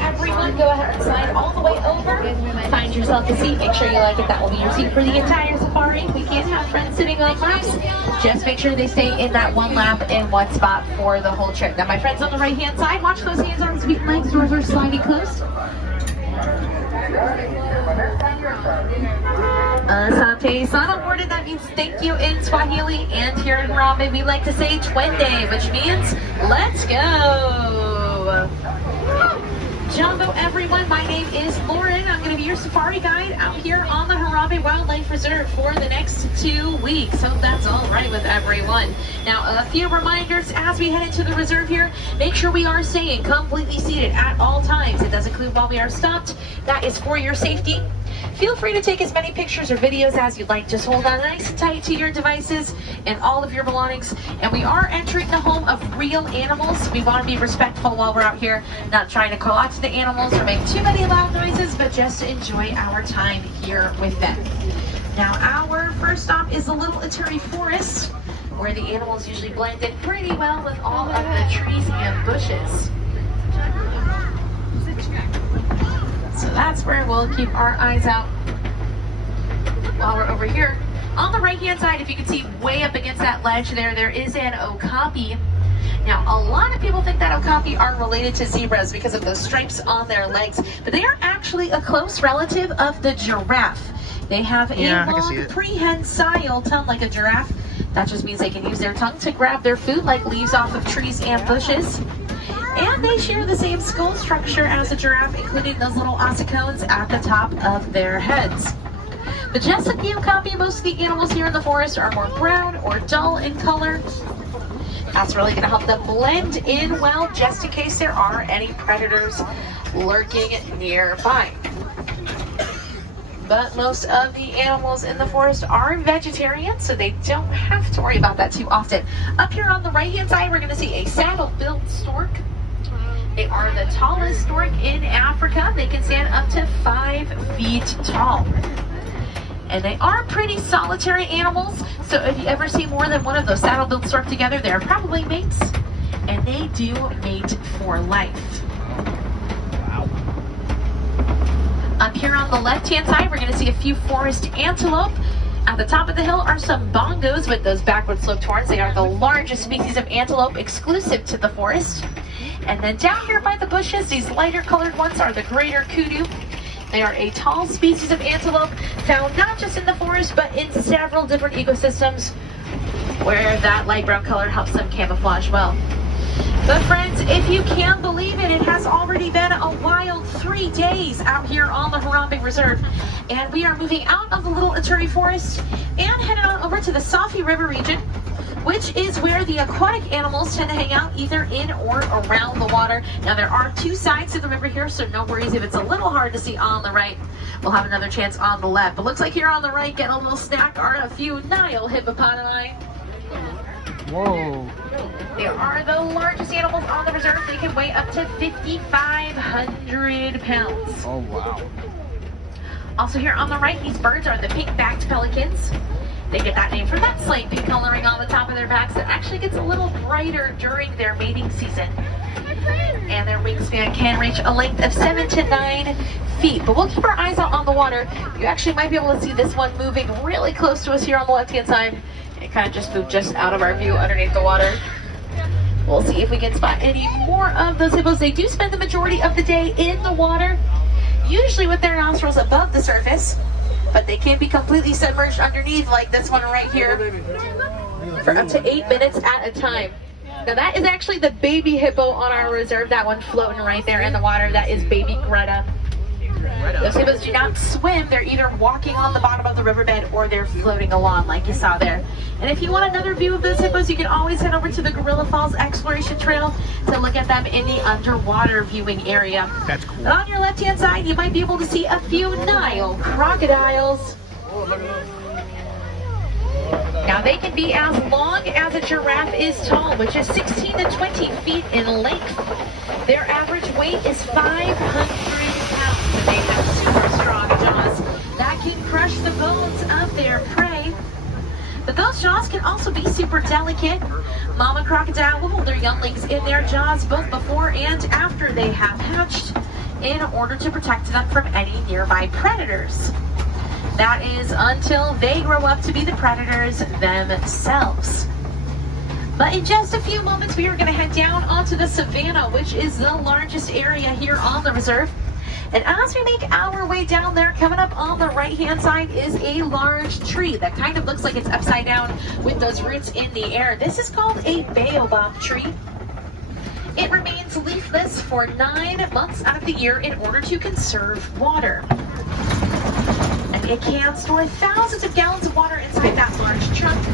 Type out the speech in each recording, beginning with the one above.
everyone, go ahead and slide all the way over. Find yourself a seat. Make sure you like it. That will be your seat for the entire safari. We can't have friends sitting on laps. Just make sure they stay in that one lap in one spot for the whole trip. Now, my friends on the right-hand side, watch those hands, arms, feet, and legs. Doors are sliding closed. Asante Sana awarded, that means thank you in Swahili, and here in Harambe we like to say Twende, which means let's go. Jumbo everyone, my name is Lauren. I'm going to be your safari guide out here on the Harambe Wildlife Reserve for the next 2 weeks. Hope that's all right with everyone. Now, a few reminders as we head into the reserve here. Make sure we are staying completely seated at all times. It does include while we are stopped. That is for your safety. Feel free to take as many pictures or videos as you'd like. Just hold on nice and tight to your devices and all of your belongings. And we are entering the home of real animals. We want to be respectful while we're out here, not trying to call out to the animals or make too many loud noises, but just to enjoy our time here with them. Now, our first stop is the little Ituri Forest, where the animals usually blend in pretty well with all of the trees and bushes. So that's where we'll keep our eyes out while we're over here. On the right-hand side, if you can see way up against that ledge there is an okapi. Now, a lot of people think that okapi are related to zebras because of those stripes on their legs, but they are actually a close relative of the giraffe. They have a long prehensile tongue like a giraffe. That just means they can use their tongue to grab their food like leaves off of trees and bushes. And they share the same skull structure as a giraffe, including those little ossicones at the top of their heads. But just like the okapi, most of the animals here in the forest are more brown or dull in color. That's really going to help them blend in well, just in case there are any predators lurking nearby. But most of the animals in the forest are vegetarian, so they don't have to worry about that too often. Up here on the right-hand side, we're going to see a saddle-built stork. They are the tallest stork in Africa. They can stand up to 5 feet tall. And they are pretty solitary animals, so if you ever see more than one of those saddle-built stork together, they're probably mates, and they do mate for life. Wow. Up here on the left-hand side, we're going to see a few forest antelope. At the top of the hill are some bongos with those backward sloped horns. They are the largest species of antelope exclusive to the forest. And then down here by the bushes, these lighter colored ones are the greater kudu. They are a tall species of antelope found not just in the forest, but in several different ecosystems where that light brown color helps them camouflage well. But friends, if you can believe it, it has already been a wild 3 days out here on the Harambe Reserve. And we are moving out of the little Ituri Forest and headed on over to the Safa River region, which is where the aquatic animals tend to hang out, either in or around the water. Now, there are 2 sides to the river here, so no worries if it's a little hard to see on the right. We'll have another chance on the left. But looks like here on the right, getting a little snack, are a few Nile hippopotami. Whoa. They are the largest animals on the reserve. They can weigh up to 5,500 pounds. Oh, wow. Also here on the right, these birds are the pink-backed pelicans. They get that name from that slight pink coloring on the top of their backs that actually gets a little brighter during their mating season. And their wingspan can reach a length of 7 to 9 feet. But we'll keep our eyes out on the water. You actually might be able to see this one moving really close to us here on the left-hand side. It kind of just moved just out of our view underneath the water. We'll see if we can spot any more of those hippos. They do spend the majority of the day in the water, usually with their nostrils above the surface, but they can be completely submerged underneath like this one right here for up to 8 minutes at a time. Now that is actually the baby hippo on our reserve, that one floating right there in the water. That is baby Greta. Those hippos do not swim. They're either walking on the bottom of the riverbed or they're floating along like you saw there. And if you want another view of those hippos, you can always head over to the Gorilla Falls Exploration Trail to look at them in the underwater viewing area. That's cool. And on your left-hand side, you might be able to see a few Nile crocodiles. Now they can be as long as a giraffe is tall, which is 16 to 20 feet in length. Their average weight is 500 pounds, and they have super strong jaws that can crush the bones of their prey. But those jaws can also be super delicate. Mama crocodile will hold their younglings in their jaws both before and after they have hatched. in order to protect them from any nearby predators. That is until they grow up to be the predators themselves. But in just a few moments, we are going to head down onto the Savannah, which is the largest area here on the reserve. And as we make our way down there, coming up on the right-hand side is a large tree that kind of looks like it's upside down with those roots in the air. This is called a baobab tree. It remains leafless for 9 months out of the year in order to conserve water. And it can store thousands of gallons of water inside that large trunk.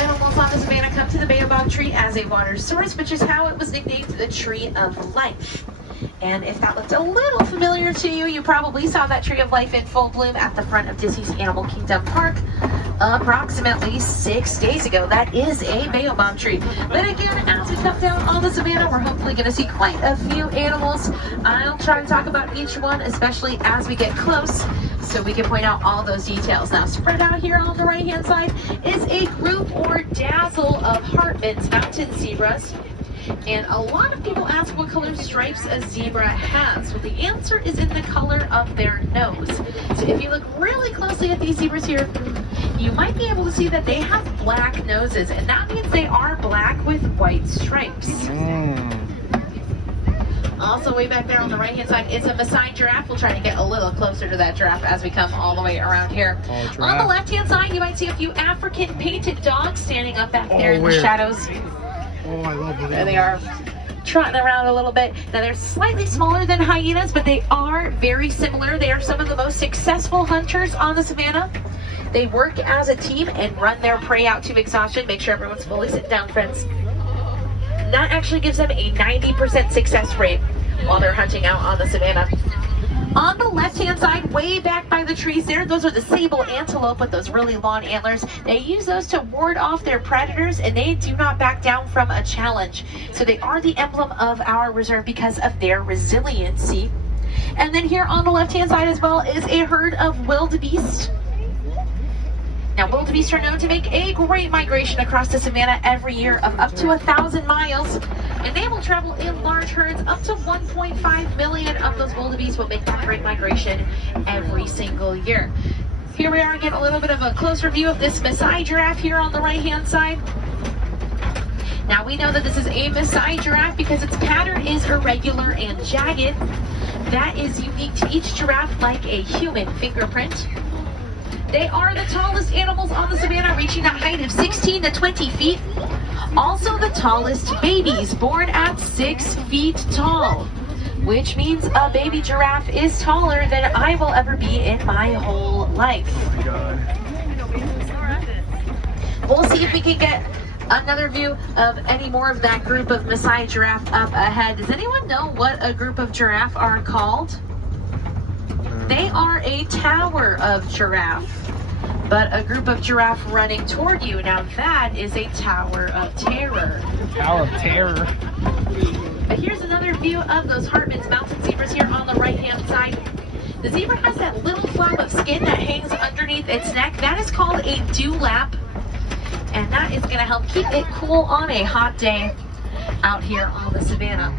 Animals on the Savannah come to the baobab tree as a water source, which is how it was nicknamed the Tree of Life. And if that looked a little familiar to you, you probably saw that Tree of Life in full bloom at the front of Disney's Animal Kingdom Park approximately 6 days ago. That is a baobab tree. But again, as we come down on the Savannah, we're hopefully going to see quite a few animals. I'll try to talk about each one, especially as we get close, so we can point out all those details. Now, spread out here on the right-hand side is a group or dazzle of Hartman's mountain zebras. And a lot of people ask what color stripes a zebra has. Well, the answer is in the color of their nose. So if you look really closely at these zebras here, you might be able to see that they have black noses, and that means they are black with white stripes. Also, way back there on the right-hand side is a Maasai giraffe. We'll try to get a little closer to that giraffe as we come all the way around here. On the left-hand side, you might see a few African painted dogs standing up back there in the shadows. Oh, I love it. There they are, trotting around a little bit. Now, they're slightly smaller than hyenas, but they are very similar. They are some of the most successful hunters on the Savannah. They work as a team and run their prey out to exhaustion. Make sure everyone's fully sitting down, friends. That actually gives them a 90% success rate while they're hunting out on the Savannah. On the left-hand side, way back by the trees there, those are the sable antelope with those really long antlers. They use those to ward off their predators, and they do not back down from a challenge. So they are the emblem of our reserve because of their resiliency. And then here on the left-hand side as well is a herd of wildebeest. Now, wildebeest are known to make a great migration across the Savannah every year of up to 1,000 miles. And they will travel in large herds. Up to 1.5 million of those wildebeest will make that great migration every single year. Here we are again, a little bit of a closer view of this Maasai giraffe here on the right-hand side. Now, we know that this is a Maasai giraffe because its pattern is irregular and jagged. That is unique to each giraffe, like a human fingerprint. They are the tallest animals on the Savannah, reaching a height of 16 to 20 feet. Also the tallest babies, born at 6 feet tall, which means a baby giraffe is taller than I will ever be in my whole life. Oh my God. We'll see if we can get another view of any more of that group of Maasai giraffe up ahead. Does anyone know what a group of giraffe are called? They are a tower of giraffe. But a group of giraffe running toward you, now that is a tower of terror. Tower of terror. But here's another view of those Hartman's mountain zebras here on the right-hand side. The zebra has that little flap of skin that hangs underneath its neck. That is called a dewlap. And that is going to help keep it cool on a hot day out here on the Savannah.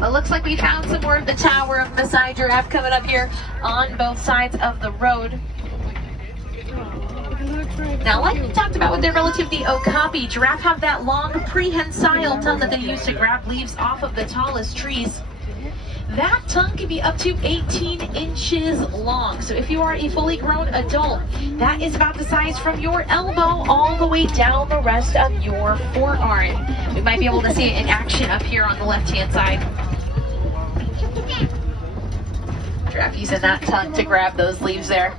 It looks like we found some more of the tower of Maasai giraffe coming up here on both sides of the road. Now, like we talked about with their relative, the okapi, giraffe have that long prehensile tongue that they use to grab leaves off of the tallest trees. That tongue can be up to 18 inches long. So if you are a fully grown adult, that is about the size from your elbow all the way down the rest of your forearm. We might be able to see it in action up here on the left-hand side. Giraffe using that tongue to grab those leaves there.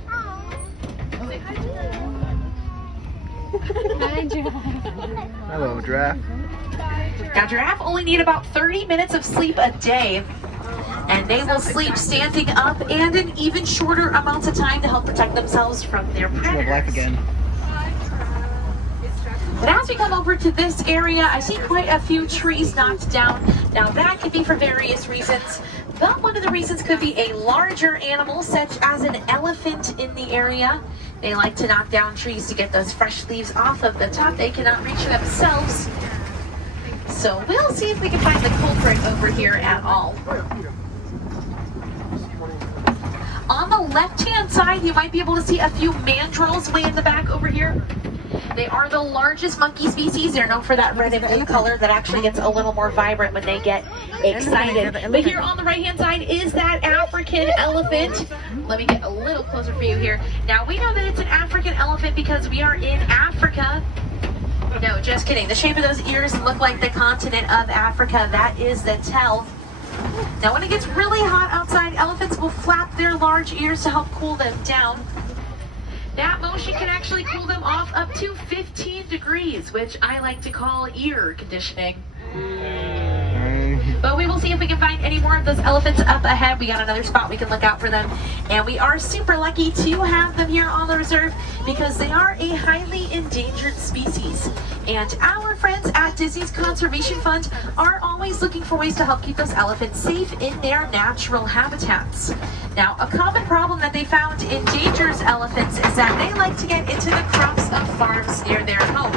Hello, giraffe. Now, giraffe only need about 30 minutes of sleep a day. And they will sleep standing up and in even shorter amounts of time to help protect themselves from their predators. Life again. But as we come over to this area, I see quite a few trees knocked down. Now that could be for various reasons, but one of the reasons could be a larger animal such as an elephant in the area. They like to knock down trees to get those fresh leaves off of the top. They cannot reach themselves. So we'll see if we can find the culprit over here at all. On the left-hand side, you might be able to see a few mandrills way in the back over here. They are the largest monkey species. They're known for that red and blue color that actually gets a little more vibrant when they get excited. But here on the right-hand side is that African elephant. Let me get a little closer for you here. Now, we know that it's an African elephant because we are in Africa. No, just kidding. The shape of those ears look like the continent of Africa. That is the tell. Now, when it gets really hot outside, elephants will flap their large ears to help cool them down. That motion can actually cool them off up to 15 degrees, which I like to call ear conditioning. But we will see if we can find any more of those elephants up ahead. We got another spot we can look out for them. And we are super lucky to have them here on the reserve because they are a highly endangered species. And our friends at Disney's Conservation Fund are always looking for ways to help keep those elephants safe in their natural habitats. Now, a common problem that they found endangers elephants is that they like to get into the crops of farms near their homes.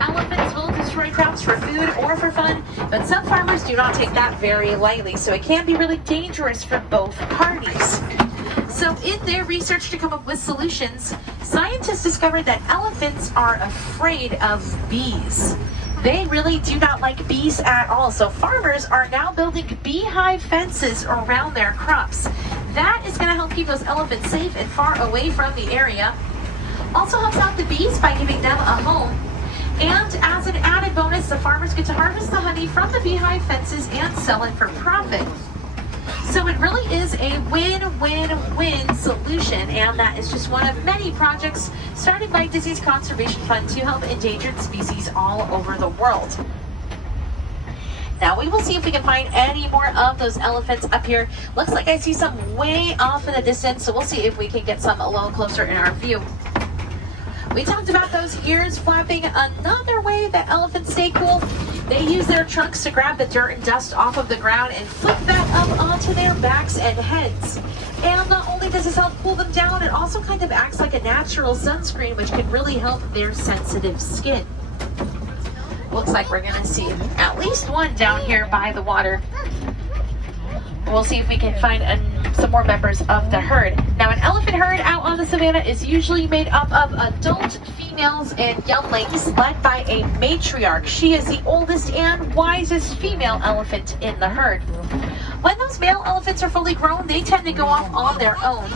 Elephants will destroy crops for food or for fun, but some farmers do not take that very lightly, so it can be really dangerous for both parties. So in their research to come up with solutions, scientists discovered that elephants are afraid of bees. They really do not like bees at all, so farmers are now building beehive fences around their crops. That is going to help keep those elephants safe and far away from the area. Also helps out the bees by giving them a home. And as an added bonus, the farmers get to harvest the honey from the beehive fences and sell it for profit. So it really is a win-win-win solution, and that is just one of many projects started by Disney's Conservation Fund to help endangered species all over the world. Now we will see if we can find any more of those elephants up here. Looks like I see some way off in the distance, so we'll see if we can get some a little closer in our view. We talked about those ears flapping. Another way that elephants stay cool, they use their trunks to grab the dirt and dust off of the ground and flip that up onto their backs and heads. And not only does this help cool them down, it also kind of acts like a natural sunscreen, which can really help their sensitive skin. Looks like we're gonna see at least one down here by the water. We'll see if we can find some more members of the herd. Now, an elephant herd out on the savannah is usually made up of adult females and younglings led by a matriarch. She is the oldest and wisest female elephant in the herd. When those male elephants are fully grown, they tend to go off on their own.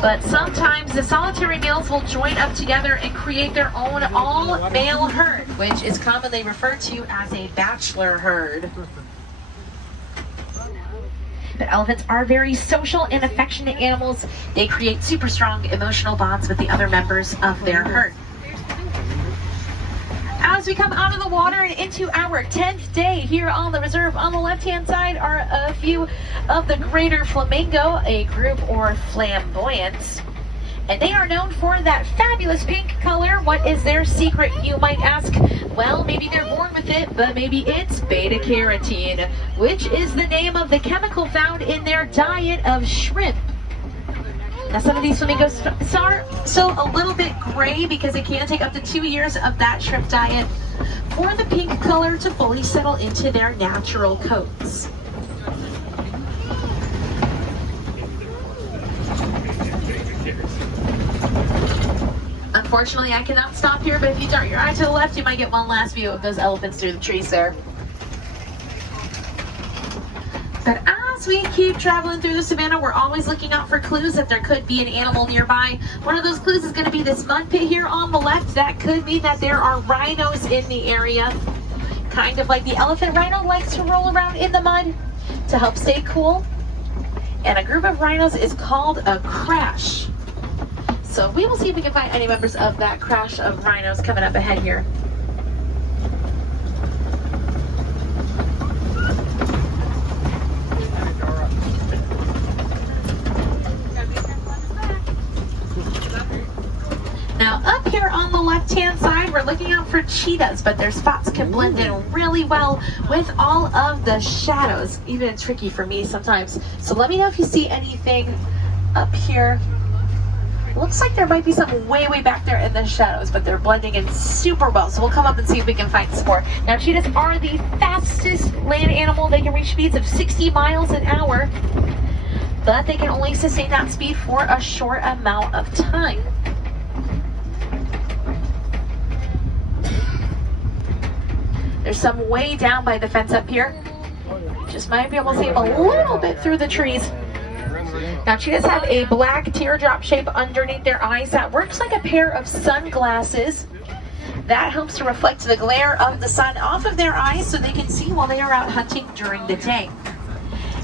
But sometimes the solitary males will join up together and create their own all-male herd, which is commonly referred to as a bachelor herd. But elephants are very social and affectionate animals. They create super strong emotional bonds with the other members of their herd. As we come out of the water and into our 10th day here on the reserve, on the left-hand side are a few of the greater flamingo, a group or flamboyants. And they are known for that fabulous pink color. What is their secret, you might ask? Well, maybe they're born with it, but maybe it's beta carotene, which is the name of the chemical found in their diet of shrimp. Now, some of these flamingos are still a little bit gray because it can take up to 2 years of that shrimp diet for the pink color to fully settle into their natural coats. Unfortunately, I cannot stop here, but if you dart your eye to the left, you might get one last view of those elephants through the trees there. But as we keep traveling through the savannah, we're always looking out for clues that there could be an animal nearby. One of those clues is going to be this mud pit here on the left. That could mean that there are rhinos in the area. Kind of like the elephant rhino likes to roll around in the mud to help stay cool. And a group of rhinos is called a crash. So we will see if we can find any members of that crash of rhinos coming up ahead here. Now up here on the left-hand side, we're looking out for cheetahs, but their spots can blend in really well with all of the shadows. Even tricky for me sometimes. So let me know if you see anything up here Looks like there might be some way back there in the shadows, but they're blending in super well. So we'll come up and see if we can find some more. Now, cheetahs are the fastest land animal. They can reach speeds of 60 miles an hour, but they can only sustain that speed for a short amount of time. There's some way down by the fence up here. Just might be able to see them a little bit through the trees. Now, cheetahs have a black teardrop shape underneath their eyes that works like a pair of sunglasses. That helps to reflect the glare of the sun off of their eyes so they can see while they are out hunting during the day.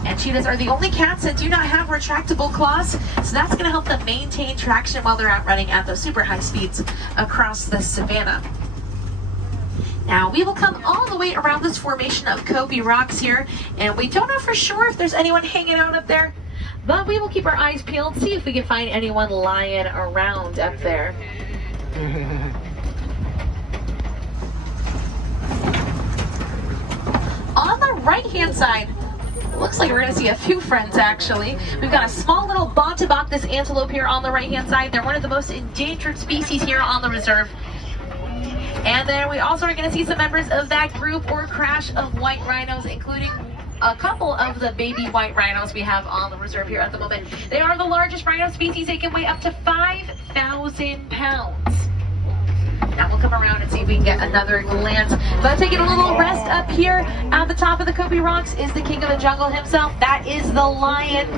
And cheetahs are the only cats that do not have retractable claws, so that's going to help them maintain traction while they're out running at those super high speeds across the savannah. Now, we will come all the way around this formation of Kobe rocks here, and we don't know for sure if there's anyone hanging out up there, but we will keep our eyes peeled, see if we can find anyone lying around up there. On the right-hand side, looks like we're going to see a few friends, actually. We've got a small little Bonteboctus antelope here on the right-hand side. They're one of the most endangered species here on the reserve. And then we also are going to see some members of that group or crash of white rhinos, including a couple of the baby white rhinos we have on the reserve here at the moment. They are the largest rhino species. They can weigh up to 5,000 pounds. Now we'll come around and see if we can get another glance. But taking a little rest up here at the top of the Kobe Rocks is the king of the jungle himself. That is the lion.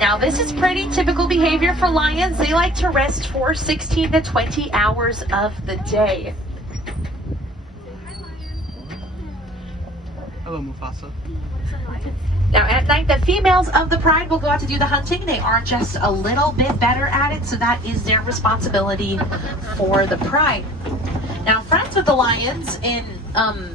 Now, this is pretty typical behavior for lions. They like to rest for 16 to 20 hours of the day. Hello, Mufasa. Now, at night, the females of the pride will go out to do the hunting. They are just a little bit better at it, so that is their responsibility for the pride. Now, friends with the lions in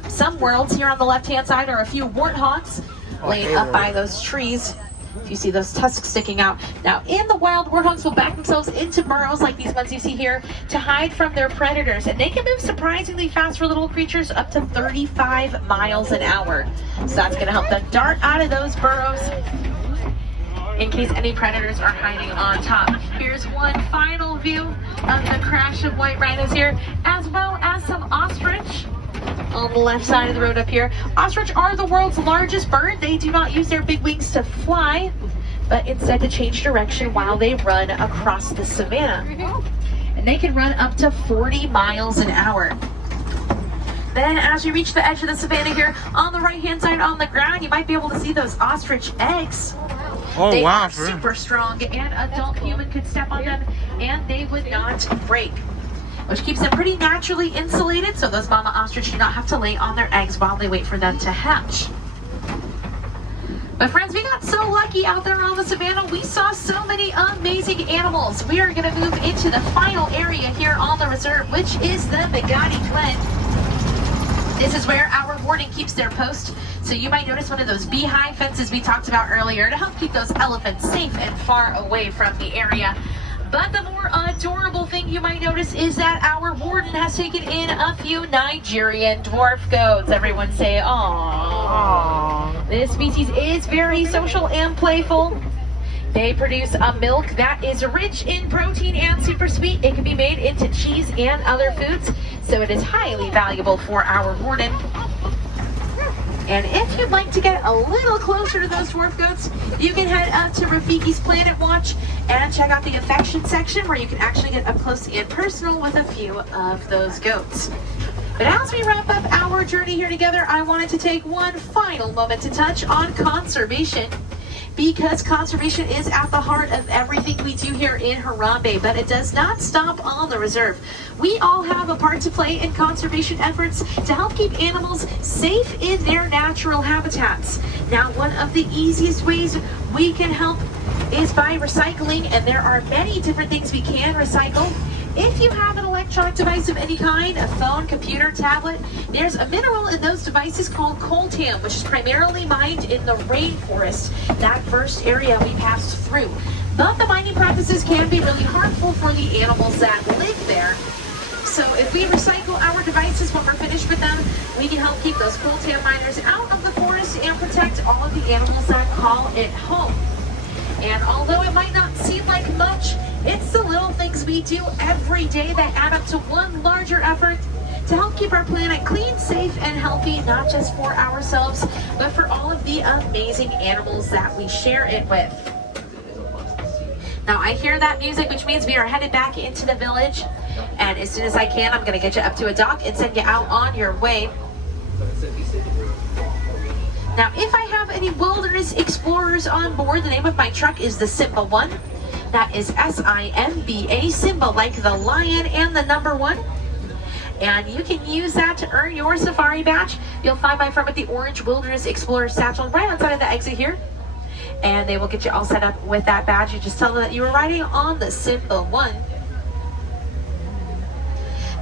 some worlds here on the left-hand side are a few warthogs laid up by those trees. If you see those tusks sticking out. Now, in the wild, warthogs will back themselves into burrows like these ones you see here to hide from their predators. And they can move surprisingly fast for little creatures, up to 35 miles an hour. So that's going to help them dart out of those burrows in case any predators are hiding on top. Here's one final view of the crash of white rhinos here, as well as some ostrich on the left side of the road up here. Ostrich are the world's largest bird. They do not use their big wings to fly, but instead to change direction while they run across the savannah. And they can run up to 40 miles an hour. Then as you reach the edge of the savannah here, on the right-hand side on the ground, you might be able to see those ostrich eggs. Oh, they wow. are super strong, and an adult human could step on them, and they would not break, which keeps them pretty naturally insulated, so those mama ostrich do not have to lay on their eggs while they wait for them to hatch. But friends, we got so lucky out there on the savannah. We saw so many amazing animals. We are going to move into the final area here on the reserve, which is the Pangani glen. This is where our warden keeps their post. So you might notice one of those beehive fences we talked about earlier to help keep those elephants safe and far away from the area. But the more adorable thing you might notice is that our warden has taken in a few Nigerian dwarf goats. Everyone say, aww. This species is very social and playful. They produce a milk that is rich in protein and super sweet. It can be made into cheese and other foods, so it is highly valuable for our warden. And if you'd like to get a little closer to those dwarf goats, you can head up to Rafiki's Planet Watch and check out the affection section where you can actually get up close and personal with a few of those goats. But as we wrap up our journey here together, I wanted to take one final moment to touch on conservation, because conservation is at the heart of everything we do here in Harambe, but it does not stop on the reserve. We all have a part to play in conservation efforts to help keep animals safe in their natural habitats. Now, one of the easiest ways we can help is by recycling, and there are many different things we can recycle. If you have an electronic device of any kind, a phone, computer, tablet, there's a mineral in those devices called coltan, which is primarily mined in the rainforest, that first area we passed through. But the mining practices can be really harmful for the animals that live there. So if we recycle our devices when we're finished with them, we can help keep those coltan miners out of the forest and protect all of the animals that call it home. And although it might not seem like much, it's the little things we do every day that add up to one larger effort to help keep our planet clean, safe, and healthy, not just for ourselves, but for all of the amazing animals that we share it with. Now I hear that music, which means we are headed back into the village. And as soon as I can, I'm going to get you up to a dock and send you out on your way. Now, if I have any wilderness explorers on board, the name of my truck is the Simba 1. That is S-I-M-B-A, Simba, like the lion and the number 1. And you can use that to earn your safari badge. You'll find my friend with the orange Wilderness Explorer satchel right outside of the exit here. And they will get you all set up with that badge. You just tell them that you were riding on the Simba 1.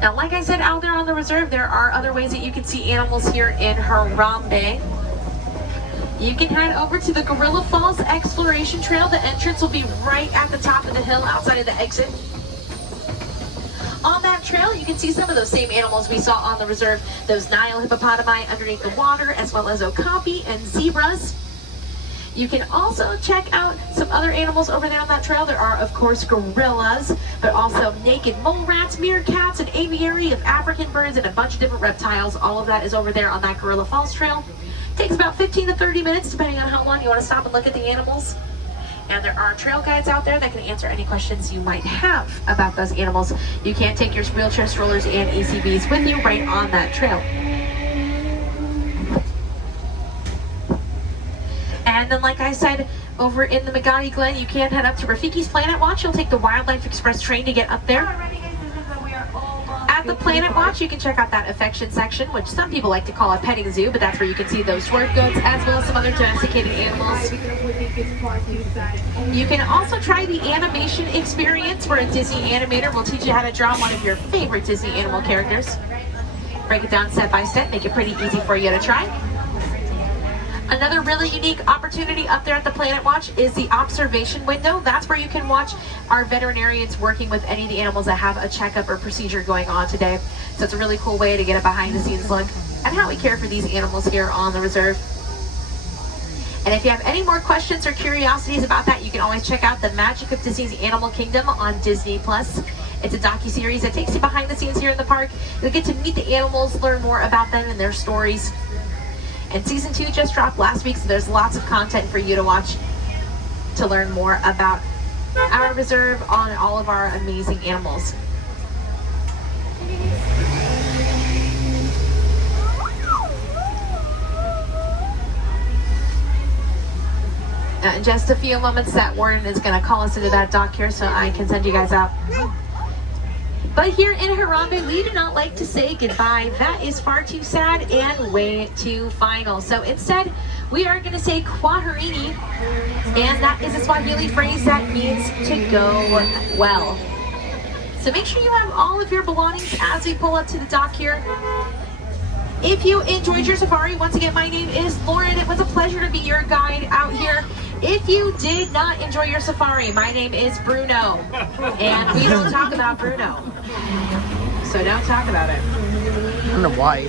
Now, like I said, out there on the reserve, there are other ways that you can see animals here in Harambe. You can head over to the Gorilla Falls Exploration Trail. The entrance will be right at the top of the hill outside of the exit. On that trail, you can see some of those same animals we saw on the reserve. Those Nile hippopotami underneath the water, as well as okapi and zebras. You can also check out some other animals over there on that trail. There are, of course, gorillas, but also naked mole rats, meerkats, an aviary of African birds, and a bunch of different reptiles. All of that is over there on that Gorilla Falls Trail. Takes about 15 to 30 minutes, depending on how long you want to stop and look at the animals. And there are trail guides out there that can answer any questions you might have about those animals. You can take your wheelchair strollers and ACVs with you right on that trail. And then, like I said, over in the Pangani Glen, you can head up to Rafiki's Planet Watch. You'll take the Wildlife Express train to get up there. At the Planet Watch, you can check out that affection section, which some people like to call a petting zoo, but that's where you can see those dwarf goats as well as some other domesticated animals. You can also try the animation experience, where a Disney animator will teach you how to draw one of your favorite Disney animal characters. Break it down step by step, make it pretty easy for you to try. Another really unique opportunity up there at the Planet Watch is the observation window. That's where you can watch our veterinarians working with any of the animals that have a checkup or procedure going on today. So it's a really cool way to get a behind the scenes look at how we care for these animals here on the reserve. And if you have any more questions or curiosities about that, you can always check out The Magic of Disney's Animal Kingdom on Disney+. It's a docuseries that takes you behind the scenes here in the park. You'll get to meet the animals, learn more about them and their stories. And season 2 just dropped last week, so there's lots of content for you to watch to learn more about our reserve on all of our amazing animals. In just a few moments, that warden is going to call us into that dock here so I can send you guys out. But here in Harambe, we do not like to say goodbye. That is far too sad and way too final. So instead, we are going to say kwaherini, and that is a Swahili phrase that means to go well. So make sure you have all of your belongings as we pull up to the dock here. If you enjoyed your safari, once again, my name is Lauren. It was a pleasure to be your guide out here. If you did not enjoy your safari, my name is Bruno, and we don't talk about Bruno. So don't talk about it. I don't know why.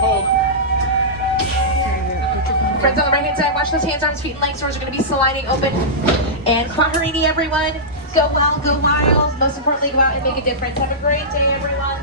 Hold. Friends on the right hand side, watch those hands, arms, feet, and legs. Doors are going to be sliding open. And kwaherini, everyone. Go well, go wild. Most importantly, go out and make a difference. Have a great day, everyone.